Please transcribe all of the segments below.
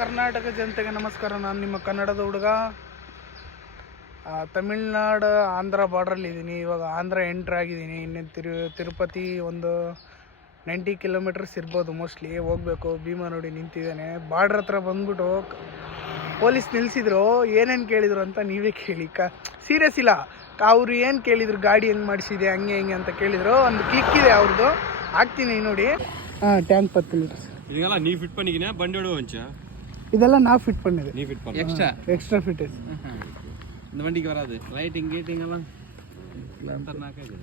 ಕರ್ನಾಟಕ ಜನತೆಗೆ ನಮಸ್ಕಾರ. ನಾನು ನಿಮ್ಮ ಕನ್ನಡದ ಹುಡುಗ. ತಮಿಳ್ನಾಡು ಆಂಧ್ರ ಬಾರ್ಡ್ರಲ್ಲಿದ್ದೀನಿ. ಇವಾಗ ಆಂಧ್ರ ಎಂಟ್ರ್ ಆಗಿದ್ದೀನಿ. ಇನ್ನು ತಿರುಪತಿ ಒಂದು 90 ಕಿಲೋಮೀಟರ್ಸ್ ಇರ್ಬೋದು ಮೋಸ್ಟ್ಲಿ. ಹೋಗ್ಬೇಕು. ಭೀಮಾ ನೋಡಿ ನಿಂತಿದ್ದಾನೆ. ಬಾರ್ಡ್ರ್ ಹತ್ರ ಬಂದ್ಬಿಟ್ಟು ಪೊಲೀಸ್ ನಿಲ್ಲಿಸಿದ್ರು. ಏನೇನು ಕೇಳಿದ್ರು ಅಂತ ನೀವೇ ಕೇಳಿ. ಸೀರಿಯಸ್ ಇಲ್ಲ, ಅವರು ಏನು ಕೇಳಿದ್ರು, ಗಾಡಿ ಹೆಂಗೆ ಮಾಡಿಸಿದೆ ಹಂಗೆ ಹಿಂಗೆ ಅಂತ ಕೇಳಿದ್ರು. ಒಂದು ಕ್ಲಿಕ್ ಇದೆ ಅವ್ರದ್ದು, ಹಾಕ್ತೀನಿ ನೋಡಿ. Tank 10 litres. ಇದೆಲ್ಲ ನೀ ಫಿಟ್ பண்ணிக்கினா ಬಂಡಿ ಒಂಚ ಇದೆಲ್ಲ ನಾವು ಫಿಟ್ பண்ணிದೆ. நீ ஃபிட் பண்ண எக்ஸ்ட்ரா ஃபிட்டஸ். இந்த வண்டிக்கு வராது. லைட்டிங் கீட்டிங் எல்லாம் ಖತರ್ನಾಕ ಇದೆ.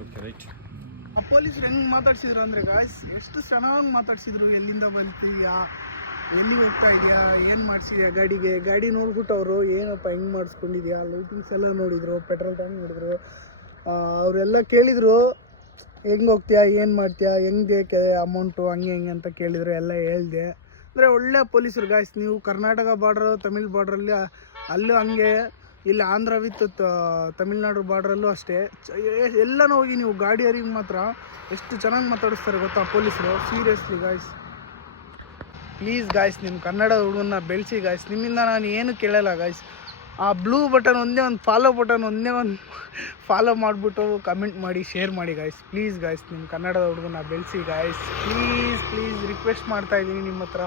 Okay right. ಆ ಪೊಲೀಸರು ಹೆಂಗೆ ಮಾತಾಡ್ಸಿದ್ರು ಅಂದರೆ ಗಾಯ್ಸ್, ಎಷ್ಟು ಚೆನ್ನಾಗಿ ಮಾತಾಡ್ಸಿದ್ರು. ಎಲ್ಲಿಂದ ಬರ್ತೀಯಾ, ಎಲ್ಲಿಗೆ ಹೋಗ್ತಾ ಇದೆಯಾ, ಏನು ಮಾಡಿಸಿದ್ಯಾ ಗಾಡಿಗೆ. ಗಾಡಿ ನೋಡ್ಬಿಟ್ಟು ಅವರು ಏನಪ್ಪ ಹೆಂಗೆ ಮಾಡಿಸ್ಕೊಂಡಿದ್ಯಾ, ಲೈಟಿಂಗ್ಸ್ ಎಲ್ಲ ನೋಡಿದರು, ಪೆಟ್ರೋಲ್ ಟ್ಯಾಂಕ್ ನೋಡಿದ್ರು. ಅವರೆಲ್ಲ ಕೇಳಿದರು ಹೆಂಗೆ ಹೋಗ್ತೀಯಾ, ಏನು ಮಾಡ್ತೀಯಾ, ಹೆಂಗೆ ಅಮೌಂಟು ಹಂಗೆ ಹೆಂಗೆ ಅಂತ ಕೇಳಿದರು. ಎಲ್ಲ ಹೇಳಿದೆ. ಅಂದರೆ ಒಳ್ಳೆ ಪೊಲೀಸರು ಗಾಯ್ಸ್. ನೀವು ಕರ್ನಾಟಕ ಬಾರ್ಡ್ರು, ತಮಿಳ್ ಬಾರ್ಡ್ರಲ್ಲಿ ಅಲ್ಲೂ ಹಂಗೆ, ಇಲ್ಲಿ ಆಂಧ್ರ ವಿತ್ ತಮಿಳ್ನಾಡು ಬಾರ್ಡ್ರಲ್ಲೂ ಅಷ್ಟೇ. ಎಲ್ಲನೂ ಹೋಗಿ ನೀವು ಗಾಡಿಯವರಿಗೆ ಮಾತ್ರ ಎಷ್ಟು ಚೆನ್ನಾಗಿ ಮಾತಾಡಿಸ್ತಾರೆ ಗೊತ್ತಾ ಪೊಲೀಸರು. ಸೀರಿಯಸ್ಲಿ ಗಾಯ್ಸ್, ಪ್ಲೀಸ್ ಗಾಯ್ಸ್, ನಿಮ್ಮ ಕನ್ನಡ ಹುಡುಗನ್ನ ಬೆಳೆಸಿ ಗಾಯ್ಸ್. ನಿಮ್ಮಿಂದ ನಾನು ಏನು ಕೇಳಲ್ಲ ಗಾಯ್ಸ್. ಆ ಬ್ಲೂ ಬಟನ್ ಒಂದೇ ಒಂದು ಫಾಲೋ ಬಟನ್ ಒಂದೇ ಒಂದು ಫಾಲೋ ಮಾಡಿಬಿಟ್ಟು ಕಮೆಂಟ್ ಮಾಡಿ, ಶೇರ್ ಮಾಡಿ ಗಾಯ್ಸ್. ಪ್ಲೀಸ್ ಗಾಯ್ಸ್, ನಿಮ್ಮ ಕನ್ನಡದ ಹುಡುಗನ್ನ ಬೆಳೆಸಿ ಗಾಯ್ಸ್. ಪ್ಲೀಸ್ ರಿಕ್ವೆಸ್ಟ್ ಮಾಡ್ತಾಯಿದ್ದೀನಿ ನಿಮ್ಮ ಹತ್ರ.